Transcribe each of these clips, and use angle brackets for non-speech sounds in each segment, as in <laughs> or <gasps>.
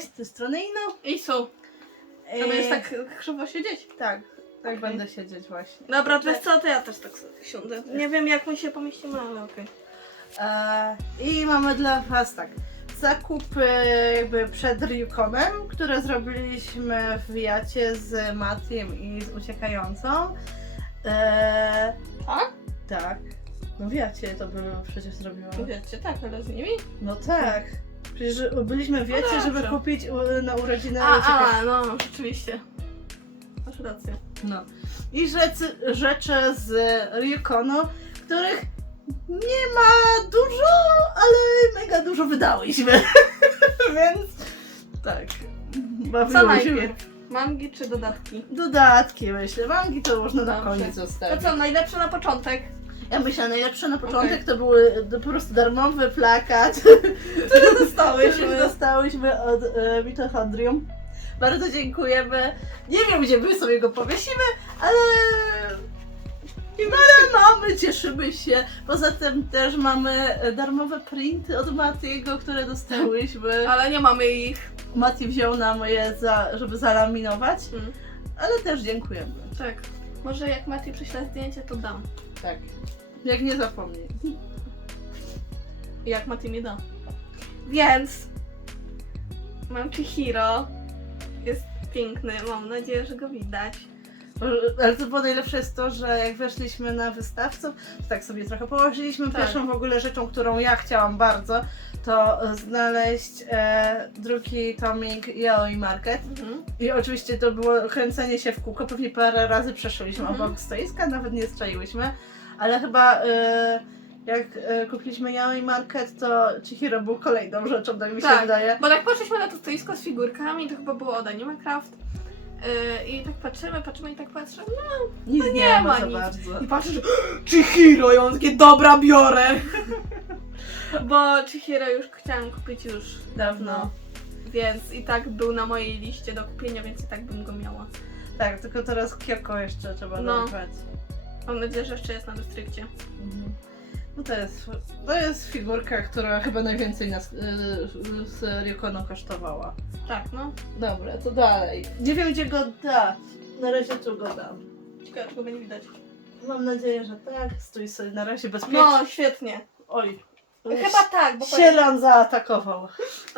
Cześć, z tej strony Ino. I są. A Eee, będziesz tak krzywo siedzieć? Tak, tak Okej. będę siedzieć właśnie. Dobra, to jest co, to ja też tak sobie siądę. Nie wiem jak my się pomieścimy, ale okej. Eee, I mamy dla Was tak. Zakupy jakby przed Ryukonem, które zrobiliśmy w Jacie z Matiem i z Uciekającą. Eee, Tak? tak. No w Jacie to było przecież zrobiłam. Wiecie, tak, ale z nimi? No tak. Przecież byliśmy w Jacie, No żeby dobrze. kupić u- na urodziny A, a, no, rzeczywiście. Masz rację. No. I rzeczy, rzeczy z Ryukonu, których nie ma dużo, ale mega dużo wydałyśmy. <laughs> Więc tak. Co Bawiłyśmy. najpierw? Mangi czy dodatki? Dodatki myślę. Mangi to można na Dobrze. koniec To zostawić. co, najlepsze na początek? Ja myślę, najlepsze na początek Okej. to były po prostu darmowy plakat, <laughs> Które <laughs> dostałyśmy? który dostałyśmy od e, mitochondrium. Bardzo dziękujemy. Nie wiem, gdzie my sobie go powiesimy, ale ale mamy, cieszymy się. Poza tym też mamy e, darmowe printy od Matiego, które dostałyśmy. Ale nie mamy ich. Mati wziął nam je, za, żeby zalaminować, Mm. ale też dziękujemy. Tak. Może jak Mati przyśle zdjęcie, to dam. Tak. Jak nie zapomnij. Jak Mati mi da. Więc mam Chihiro. Jest piękny, mam nadzieję, że go widać. Ale to było najlepsze jest to, że jak weszliśmy na wystawców, to tak sobie trochę położyliśmy. Tak. Pierwszą w ogóle rzeczą, którą ja chciałam bardzo, to znaleźć e, drugi tomik Yaoi Market. Mhm. I oczywiście to było kręcenie się w kółko, pewnie parę razy przeszliśmy Mhm. obok stoiska, nawet nie strzeliłyśmy, ale chyba e, jak e, kupiliśmy Yaoi Market, to Chihiro był kolejną rzeczą, tak mi się Tak. wydaje. Bo tak poszliśmy na to stoisko z figurkami, to chyba było od Animecraft. Yy, I tak patrzymy, patrzymy i tak patrzę. No. Nic nie, nie ma za nic. bardzo. I patrzę, że <gasps> Chihiro, ja mam takie dobra biorę. <laughs> Bo Chihiro już chciałam kupić już dawno. No. Więc i tak był na mojej liście do kupienia, więc i tak bym go miała. Tak, tylko teraz Kyoko jeszcze trzeba No. Mam nadzieję, że jeszcze jest na dystrykcie. Mhm. No to jest, to jest figurka, która chyba najwięcej nas y, z Ryukoną kosztowała. Tak, no. Dobra, to dalej. Nie wiem gdzie go dać. Na razie tu go dam. Ciekawe, czy go będzie widać. Mam nadzieję, że tak. Stój sobie na razie bezpiecznie. No, świetnie. Oj. Chyba tak, bo Sielan zaatakował.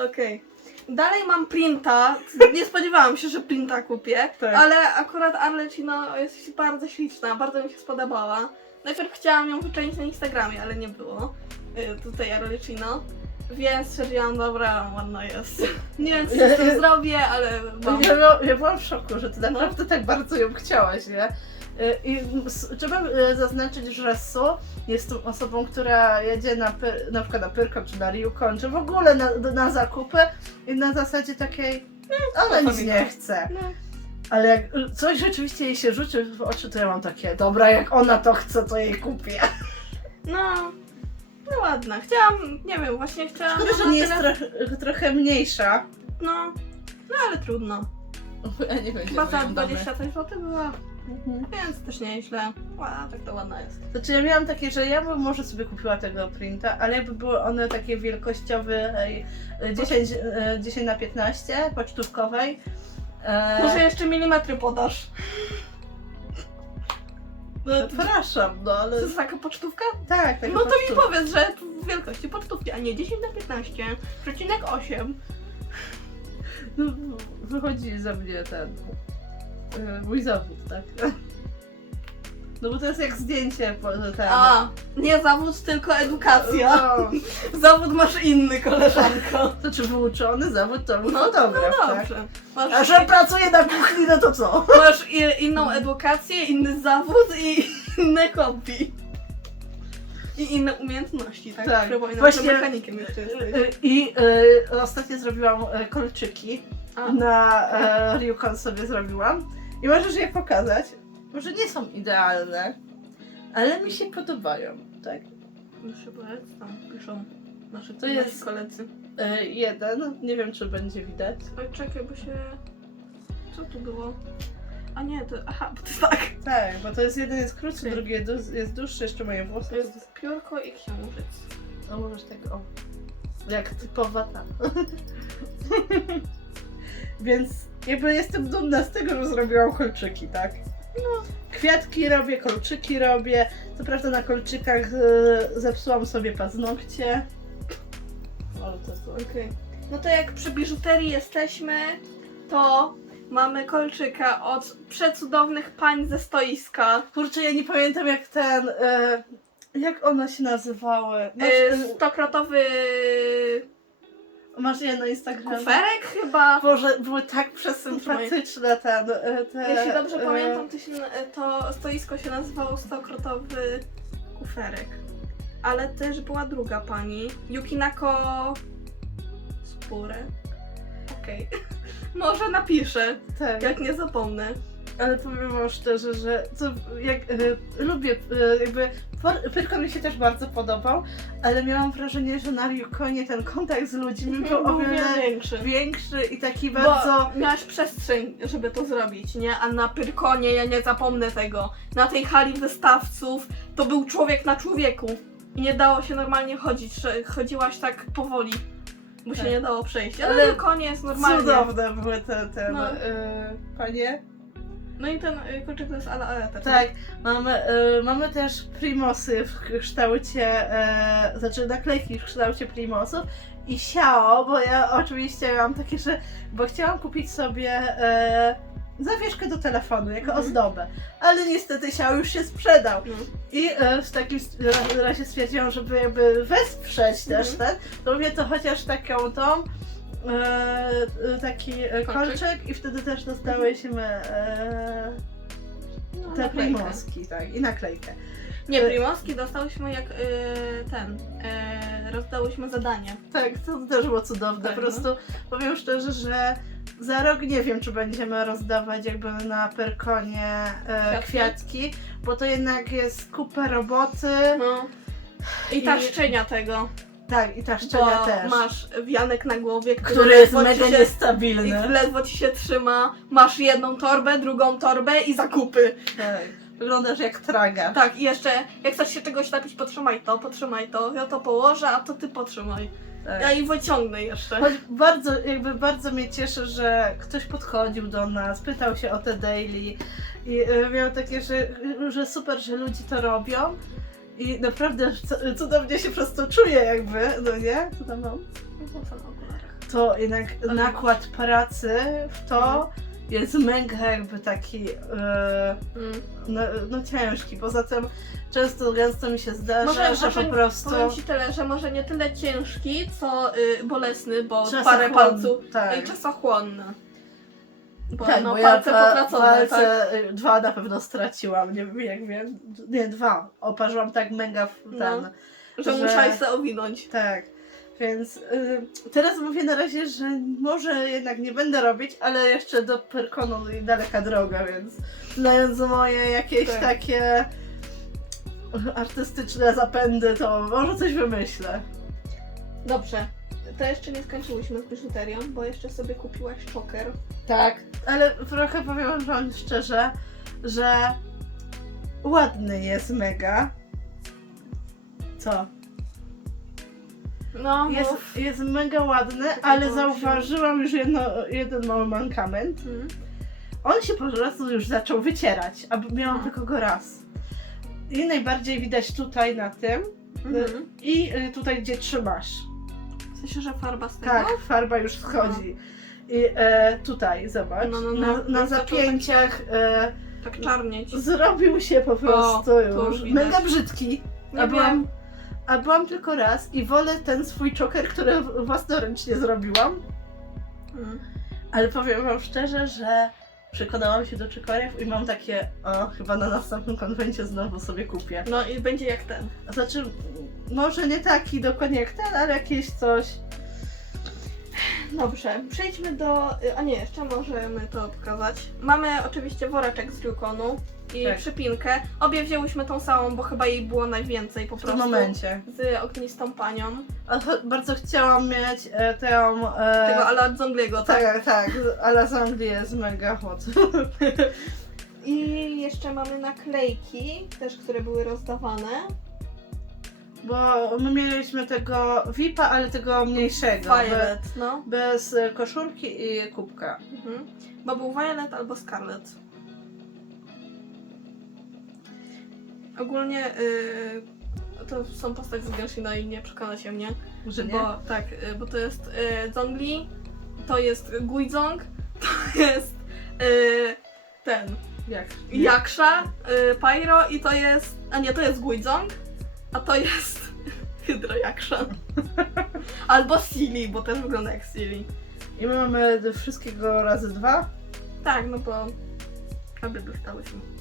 Okej. Dalej mam printa. Nie spodziewałam się, że printa kupię, Tak. ale akurat Arlecino jest bardzo śliczna, bardzo mi się spodobała. Najpierw chciałam ją wyczaić na Instagramie, ale nie było y, tutaj Arlecino. Więc stwierdziłam, dobra, ładna jest. Nie wiem, co z tym <laughs> zrobię, ale mam. Ja, ja, ja byłam w szoku, że ty naprawdę tak bardzo ją chciałaś, nie? Y, I trzeba y, zaznaczyć, że Su jest tą osobą, która jedzie na, na przykład na Pyrkon czy na Ryukon, czy w ogóle na, na zakupy i na zasadzie takiej, ona nic nie chce. No. Ale jak coś rzeczywiście jej się rzuci w oczy, to ja mam takie, dobra, jak ona to chce, to jej kupię. No, no ładna. Chciałam, nie wiem, właśnie chciałam. Szkoda, że nie jest tyle- trochę, trochę mniejsza. No, no ale trudno. <laughs> Ja nie wiem, Chyba za ją damy. 20 coś zł była, Mhm. więc też nieźle. Ła, tak to ładna jest. Znaczy ja miałam takie, że ja bym może sobie kupiła tego printa, ale jakby były one takie wielkościowe ej, 10, e, 10 na 15 pocztówkowej. E, Może jeszcze milimetry podasz. No, to Przepraszam, no ale jest taka pocztówka? tak, taka No to mi powiedz, że w wielkości pocztówki, a nie 10 na 15, przecinek 8. No, Wychodzi ze mnie ten e, mój zawód, tak? No bo to jest jak zdjęcie po ten. A, nie zawód, tylko edukacja. No, Zawód masz inny, koleżanko. to czy wyuczony zawód to był No, fotograf, no tak? dobrze. A Masz, że pracuje na kuchni, no to co? masz i, inną edukację, inny zawód i inne hobby. I inne umiejętności, tak? Tak. Przypominam, Właśnie- że mechanikiem jeszcze jesteś. I y, ostatnio zrobiłam kolczyki. A, Na e, Ryukon sobie zrobiłam. I możesz je pokazać. Może nie są idealne, ale mi się podobają. Tak. już się powiedz, tam piszą nasze To jest- koledzy. E, jeden, nie wiem czy będzie widać. Oj, czekaj, bo się... Co tu było? A nie, to... Aha, bo to jest tak. Tak, bo to jest jeden jest krótszy, Okej. drugi jest, jest dłuższy, jeszcze moje włosy. To jest piórko i księżyc. No możesz tak o. Jak typowa ta. <laughs> Więc jakby jestem dumna z tego, że zrobiłam kolczyki, tak? No, kwiatki robię, kolczyki robię. Co prawda na kolczykach e, zepsułam sobie paznokcie. Ale to co? Okej. No to jak przy biżuterii jesteśmy, to mamy kolczyka od przecudownych pań ze stoiska. Kurczę, ja nie pamiętam jak ten. E, jak one się nazywały? Yy, stokrotowy masz je na Instagramie? kuferek chyba. Boże, były tak przesympatyczne ten. e, Te, Jeśli dobrze e, pamiętam, to, się, to stoisko się nazywało stokrotowy kuferek. Ale też była druga pani, Yukinako Spurę. Okej. <laughs> Może napiszę, Tak, jak nie zapomnę. Ale powiem wam szczerze, że to jak, e, lubię, e, jakby por- Pyrkon mi się też bardzo podobał, ale miałam wrażenie, że na Yukonie ten kontakt z ludźmi był o wiele większy. większy i taki Bo bardzo... miałaś przestrzeń, żeby to zrobić, nie? A na Pyrkonie, ja nie zapomnę tego, na tej hali wystawców to był człowiek na człowieku. I nie dało się normalnie chodzić, chodziłaś tak powoli, bo się Tak. nie dało przejść. Ale, Ale jest normalnie. Cudowne były te, te No. e, panie. No i ten y, kolczyk to jest ala ale Tak, mamy, e, mamy też primosy w kształcie, e, znaczy naklejki w kształcie primosów i siao, bo ja oczywiście miałam takie, że, bo chciałam kupić sobie e, zawieszkę do telefonu jako Mhm. ozdobę, ale niestety siao już się sprzedał No. i e, w takim s- ra- razie stwierdziłam, żeby jakby wesprzeć też Mhm. ten, to mówię to chociaż taką tą e, e, taki e, Kolczyk. kolczyk i wtedy też dostałyśmy e, No, te naklejkę. primoski, tak, i naklejkę. Nie, primoski dostałyśmy jak y, ten, y, rozdałyśmy zadanie. Tak, to też było cudowne. Tak, po no. prostu powiem szczerze, że za rok nie wiem, czy będziemy rozdawać jakby na Perkonie e, Kwiatki? kwiatki, bo to jednak jest kupa roboty. No. I I- taszczenia tego. Tak, i ta szczenia bo też. masz wianek na głowie, który, który jest ledwo mega się, niestabilny. i ledwo ci się trzyma. Masz jedną torbę, drugą torbę i zakupy. Tak. Wyglądasz jak traga. Tak, i jeszcze jak chcesz się czegoś napić, potrzymaj to, potrzymaj to. Ja to położę, a to ty potrzymaj. Tak. Ja i wyciągnę jeszcze. Choć bardzo, jakby bardzo mnie cieszy, że ktoś podchodził do nas, pytał się o te daily i y, miał takie, że, że super, że ludzie to robią i naprawdę cu- cudownie się przez to czuję jakby, no nie? Co tam mam? To jednak nakład pracy w to jest mega jakby taki y, Mm. no, no ciężki, poza tym często gęsto mi się zdarza, Może- że może po prostu Powiem ci tyle, że może nie tyle ciężki, co y, bolesny, bo parę palców tak. i czasochłonny. Bo, Tak, no, bo palce ja potracone, palce tak? dwa na pewno straciłam, nie wiem jak wiem. Nie, dwa. Oparzyłam tak mega w ten. No. Że, że- musiałeś se owinąć. Tak. Więc y, teraz mówię na razie, że może jednak nie będę robić, ale jeszcze do Perkonu daleka droga, więc znając moje jakieś Tak. takie artystyczne zapędy, to może coś wymyślę. Dobrze. To jeszcze nie skończyłyśmy z biżuterią, bo jeszcze sobie kupiłaś czoker. Tak, ale trochę powiem wam szczerze, że ładny jest mega. Co? No, Jest, mów. jest mega ładny, ale zauważyłam już jedno, jeden mały mankament. Mm. On się po prostu już zaczął wycierać, a miałam A. tylko go raz. I najbardziej widać tutaj na tym Mhm. i y, tutaj gdzie trzymasz. Sensie, że farba z tego? Tak, farba już schodzi. I e, tutaj, zobacz, No, no, no. na, na Już zaczął zapięciach e, Tak czarnieć. zrobił się po prostu to już, już widać. mega brzydki. Nie A byłam, wiem. a byłam tylko raz i wolę ten swój czoker, który własnoręcznie zrobiłam. Mm. Ale powiem wam szczerze, że przekonałam się do czokerów i mam takie, o, chyba na następnym konwencie znowu sobie kupię. No i będzie jak ten. Znaczy, może nie taki dokładnie jak ten, ale jakieś coś. Dobrze, przejdźmy do. y, A nie, jeszcze możemy to pokazać. Mamy oczywiście woreczek z Yukonu i Tak. przypinkę. Obie wzięłyśmy tą samą, bo chyba jej było najwięcej po W prostu. tym momencie. Z ognistą panią. A bardzo chciałam mieć e, tę. E, Tego ale Zongliego, tak? tak, tak, ale z Anglii jest mega hot. <laughs> I jeszcze mamy naklejki, też które były rozdawane. Bo my mieliśmy tego VIP-a, ale tego mniejszego. Be, Violet, no. bez koszulki i kubka. Mhm. Bo był Violet albo Scarlet. Ogólnie y, to są postacie z Genshina i nie przekonacie mnie. Że nie? Bo tak, y, bo to jest y, Zhongli, to jest Guizong, <laughs> to jest y, ten Jak? Yaksha, y, Pyro i to jest. A nie, to jest Guizong, a to jest <laughs> Hydro Yaksha. <laughs> Albo Silly, bo też wygląda jak Silly. I my mamy do wszystkiego razy dwa. Tak, no bo aby dostałyśmy.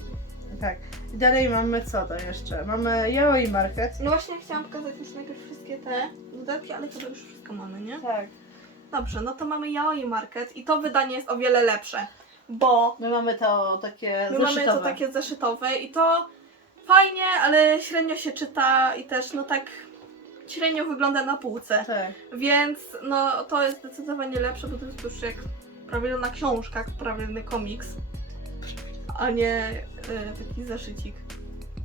Tak. I dalej mamy co to jeszcze? Mamy Yaoi Market. No właśnie chciałam pokazać już najpierw wszystkie te dodatki, ale chyba już wszystko mamy, nie? Tak. Dobrze, no to mamy Yaoi Market i to wydanie jest o wiele lepsze, bo My mamy to takie my mamy zeszytowe. to takie zeszytowe i to fajnie, ale średnio się czyta i też no tak średnio wygląda na półce. Tak. Więc no to jest zdecydowanie lepsze, bo to jest już jak prawielna książka, jak komiks, a nie y, taki zeszycik.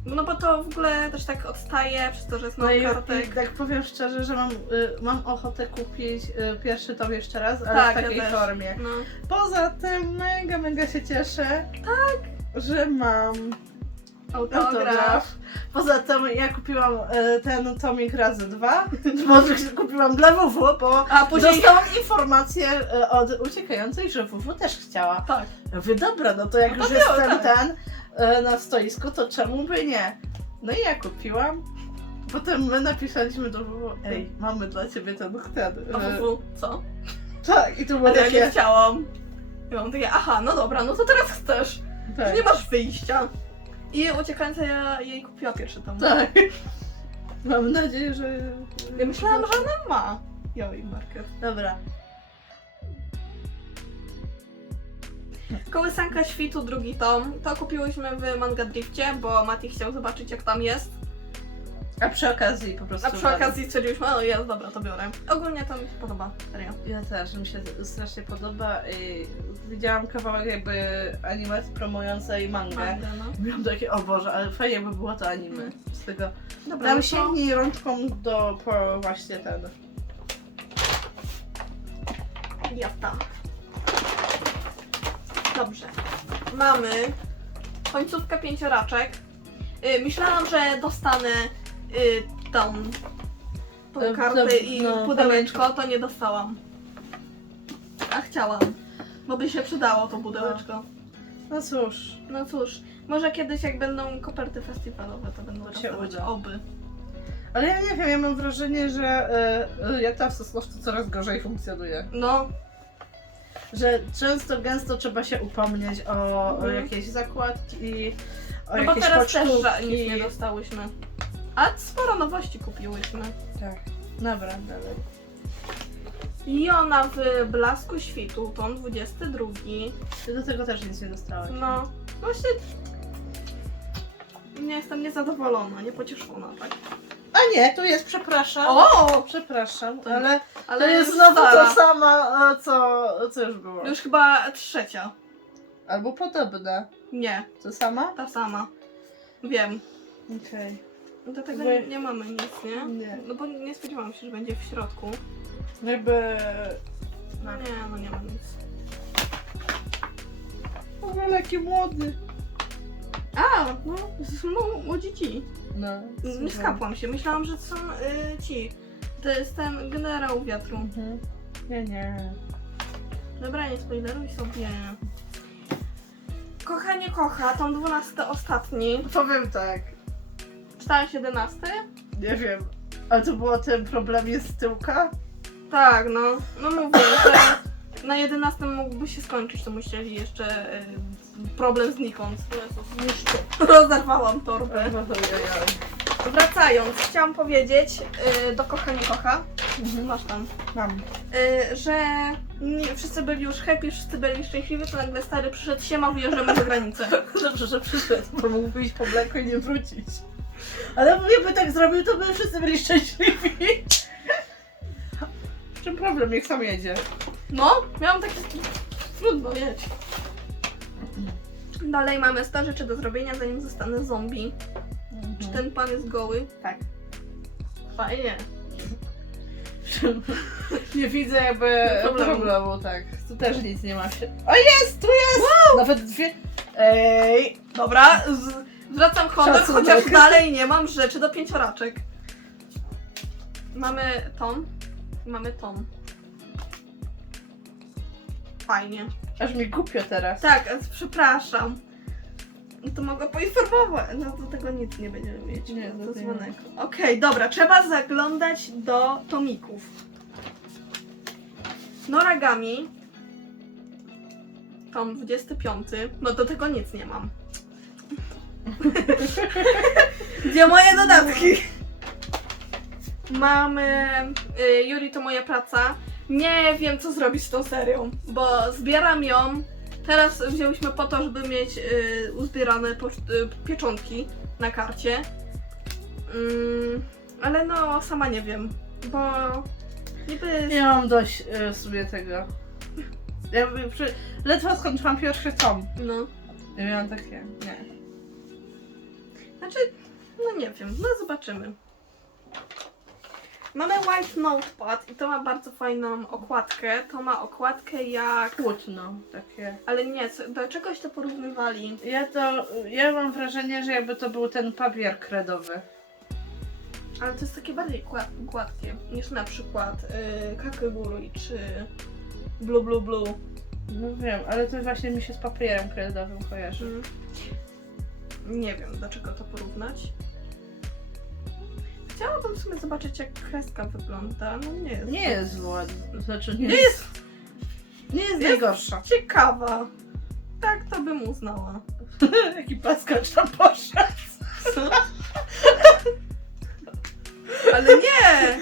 No bo to w ogóle też tak odstaje przez to, że jest No mało i, i kartek. tak powiem szczerze, że mam, y, mam ochotę kupić y, pierwszy tom jeszcze raz, ale Tak, w takiej też. formie. No. Poza tym mega, mega się cieszę, tak, że mam Autograf. autograf. Poza tym ja kupiłam y, ten tomik razy dwa, <laughs> może kupiłam dla WW, bo A później... dostałam informację y, od uciekającej, że WW też chciała. Tak. Ja mówię, dobra, no to jak No to już biorę, jestem tak. ten e, na stoisku, to czemu by nie? No i ja kupiłam. Potem my napisaliśmy do WW, ej, mamy dla ciebie ten ten. A e, WW, co? tak, i to było Ale ja nie takie. chciałam. I mam takie, aha, no dobra, no to teraz chcesz. Tak, Nie masz wyjścia. I uciekająca ja jej kupiła pierwszy tom. tak. Mam nadzieję, że. Ja myślałam, że ona ma. Joj, market. Dobra. Kołysanka Świtu, drugi tom. To kupiłyśmy w Manga Drifcie, bo Mati chciał zobaczyć jak tam jest. A przy okazji po prostu. A przy okazji stwierdziliśmy, o jest, dobra, to biorę. Ogólnie to mi się podoba, serio. Ja też, mi się strasznie podoba i widziałam kawałek jakby animacji promującej mangę. Manga, no. Miałam takie, o Boże, ale fajnie by było to anime z tego. Dobra, Tam no to... sięgnij rączką do po właśnie ten. Ja tam. Dobrze. Mamy końcówkę pięcioraczek. Y, myślałam, że dostanę y, tą, tą E, kartę i no, pudełeczko, to nie dostałam. A chciałam. Bo by się przydało to pudełeczko. No cóż, No cóż, może kiedyś jak będą koperty festiwalowe, to będą To się dostawać uda. oby. ale ja nie wiem, ja mam wrażenie, że e, e, jak ta w Sosnowcu coraz gorzej funkcjonuje. No, Że często, gęsto trzeba się upomnieć o, o Mhm. jakieś zakładki, o no bo jakieś teraz też pocztówki. ża- nic nie dostałyśmy. A sporo nowości kupiłyśmy. Tak, dobra, dalej. Jona w Blasku Świtu, tom 22. Ty do tego też nic nie dostałaś. No, właśnie nie jestem niezadowolona, niepocieszona, tak? A nie, tu jest, przepraszam. O! Przepraszam, To- ale, Ale to jest już znowu stara. to sama, e, co, co już było. Już chyba trzecia. Albo podobne. Nie, To sama? ta sama. Wiem. Okej. Do tego Bo- nie, nie mamy nic, nie? Nie. No bo nie spodziewałam się, że będzie w środku. Jakby... No nie, no nie ma nic. O, ale jaki młody. A, no, no młodzi ci. No. Nie skapłam się, myślałam, że to są y, ci. To jest ten generał wiatru. Mhm. Nie, nie. Dobra, nie spoileruj sobie. Kochanie kocha, tom 12 ostatni. Powiem tak, Czytałeś 11? nie wiem. A to było ten problemie z tyłka? Tak, no. No mówię, że na 11 mógłby się skończyć, to musieli jeszcze y, problem znikąd. Jezus, <laughs> Rozerwałam torbę. Wracając, chciałam powiedzieć y, do kochanie kocha, masz tam, Mam. y, że nie, wszyscy byli już happy, wszyscy byli szczęśliwi, to nagle stary przyszedł, siema, wyjeżdżamy za granicę. <laughs> Dobrze, że przyszedł, bo mógłby iść po mleko i nie wrócić. Ale gdyby tak zrobił, to by wszyscy byli szczęśliwi. W czym problem? Niech sam jedzie. No, miałam takie... Trudno, jedź. Dalej mamy 100 rzeczy do zrobienia, zanim zostanę zombie. Czy ten pan jest goły? Tak. Fajnie. Nie widzę jakby problemu. problemu, tak. Tu też nic nie ma się. O jest, tu jest! Nawet dwie. Ej! Dobra, z, zwracam honor, Szacunek. chociaż dalej nie mam rzeczy do pięcioraczek. Mamy tom. Mamy tom. Fajnie. Aż mi głupio teraz. Tak, przepraszam. No To mogę poinformować. No do tego nic nie będziemy mieć. Nie, do do tego dzwonek. Okej, dobra, trzeba zaglądać do tomików. Noragami. Tom 25. No do tego nic nie mam. <laughs> Gdzie moje dodatki? Mamy. Y, Yuri to moja praca. Nie wiem, co zrobić z tą serią, bo zbieram ją. Teraz wzięłyśmy po to, żeby mieć y, uzbierane poszt- y, pieczątki na karcie. Mm, ale no, sama nie wiem, bo niby. Nie mam dość y, sobie tego. Ja przy... ledwo skończyłam pierwszy tom. No. I miałam takie. Nie. Znaczy, no nie wiem, no zobaczymy. Mamy White Notepad i to ma bardzo fajną okładkę. To ma okładkę jak. Płótno takie. Ale nie, co- do czegoś to porównywali. Ja to. Ja mam wrażenie, że jakby to był ten papier kredowy. Ale to jest takie bardziej gła- gładkie niż na przykład yy, Kakegurui czy Blue Blue Blue. No wiem, ale to właśnie mi się z papierem kredowym kojarzy. Mm. Nie wiem, do czego to porównać. Chciałabym w sumie zobaczyć, jak kreska wygląda. No nie jest. Nie jest ładny. Znaczy nie, Nie jest. Nie jest jest- najgorsza. ciekawa. Tak, to bym uznała. <laughs> Jaki paskacz tam poszedł. Ale nie!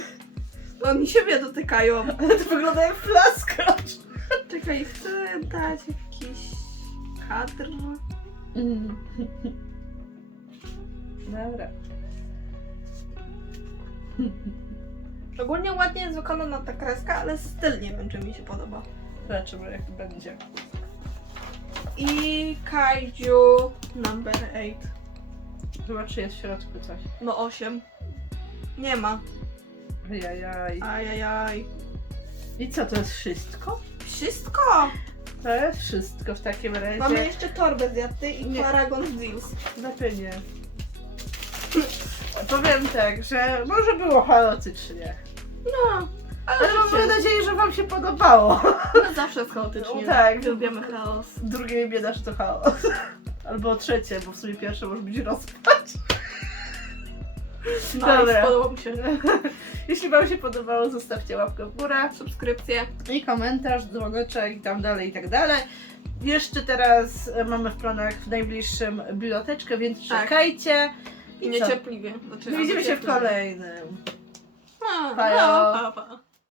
Oni siebie dotykają. Ale to wygląda jak plaskacz. Czekaj, chcę dać jakiś kadr. Mm. Dobra. <laughs> Ogólnie ładnie jest wykonana ta kreska, ale styl nie wiem, czy mi się podoba. Zobaczymy jak to będzie. I Kaiju number 8. Zobacz, czy jest w środku coś. No 8. Nie ma. Jajaj. Ajajaj. I co, to jest wszystko? Wszystko! To jest wszystko w takim razie. Mamy jeszcze torbę z Jatty i Nie. Paragon z Deals. Znaczy nie. Powiem tak, że może było chaotycznie. No, ale mam nadzieję, że wam się podobało. No zawsze jest chaotycznie. No tak. Lubimy chaos. Drugie imię dasz to chaos. <laughs> Albo trzecie, bo w sumie pierwsze może być rozpacz. Nice, Dobra. Podoba mi się. <laughs> Jeśli wam się podobało, zostawcie łapkę w górę Subskrypcje. i komentarz, dzwoneczek i tam dalej, i tak dalej. Jeszcze teraz e, mamy w planach w najbliższym biblioteczkę, więc Tak. czekajcie. I niecierpliwie. Znaczy, Widzimy się w kolejnym. A, Pajo. No, pa, pa.